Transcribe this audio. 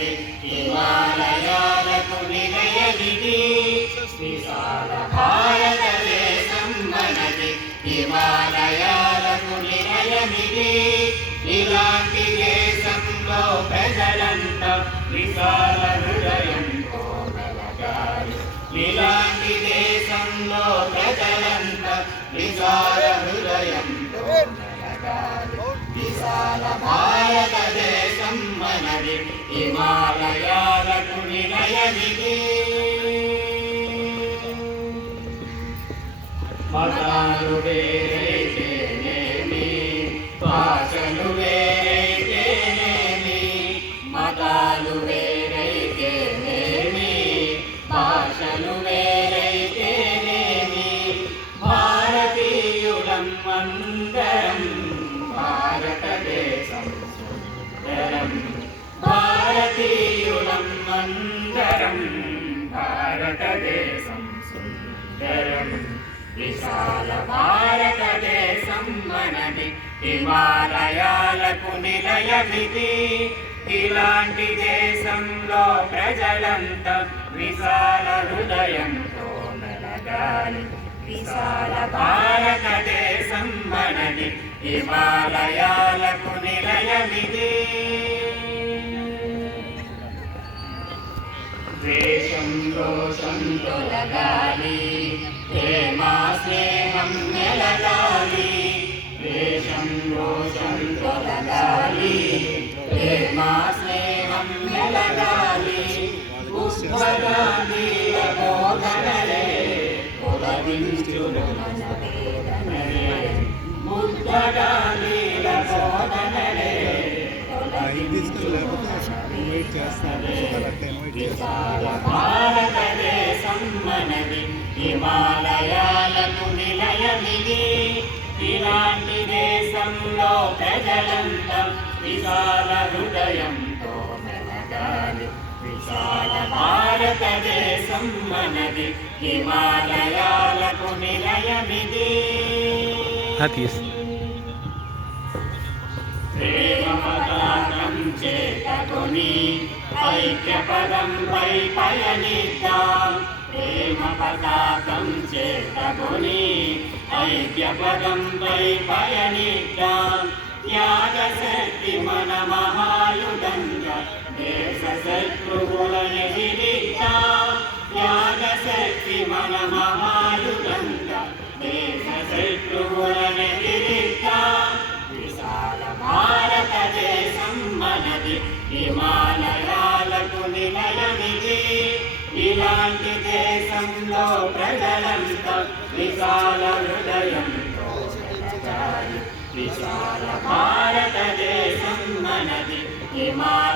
మనది హిమాలయాలకు నిలయనిది విశాల భారతదేశం మనది హిమాలయాలకు నిలయనిది ఇలాంటి దేశంలో ప్రజలంతా విశాల హృదయంతో మెలగాలి ఇలాంటి దేశంలో ప్రజలంతా విశాల హృదయంతో మెలగాలి విశాల భారతదేశం మనది హిమాలయాలకు నిలయనిది మతాలు వేరైతేనేమి భాషలు వేరైతేనేమి మతాలు వేరైతేనేమి భాషలు వేరైతేనేమి భారతీయులం అందరం భారతదేశం సుందరం భారతీయులం అందరం భారతదేశం సుందరం విశాల భారతదేశం మనది హిమాలయాలకు నిలయమిది ఇలాంటి దేశంలో ప్రజలంతా విశాల హృదయంతో మెలగాలి విశాల భారతదేశం మనది హిమాలయాలకు నిలయమిది ద్వేషం దోషం తొలగాలి ప్రేమా స్నేహం మెలగాలి ద్వేషం దోషం తొలగాలి ప్రేమా స్నేహం మెలగాలి ఉద్భగాంధీల బోధనలే తొలగించును మన వేదనలే బుద్ధగాంధీల బోధనలే విశాల భారతదేశం మనది హిమాలయాలకు నిలయమిది ఇలాంటి దేశంలో ప్రజలంతా విశాల హృదయంతో మెలగాలి విశాల భారతదేశం మనది హిమాలయాలకు నిలయమిది ప్రేమ పతాకం చేతకొని ఐక్య పదంపై పయనిద్దాం ప్రేమ పతాకం చేతకొని ఐక్య పదంపై పయనిద్దాం త్యాగ శక్తి మన మహాయుధంగా దేశ శత్రువులను ఎదిరిద్దాం త్యాగ శక్తి మన మహాయుధంగా దేశ శత్రువులను ఎదిరిద్దాం విశాల భారతదేశం మనది హిమాలయాలకు నిలయమిది ఇలాంటి దేశంలో ప్రజలంతా విశాల హృదయంతో మెలగాలి విశాల భారతదేశం మనది హిమాలయాలకు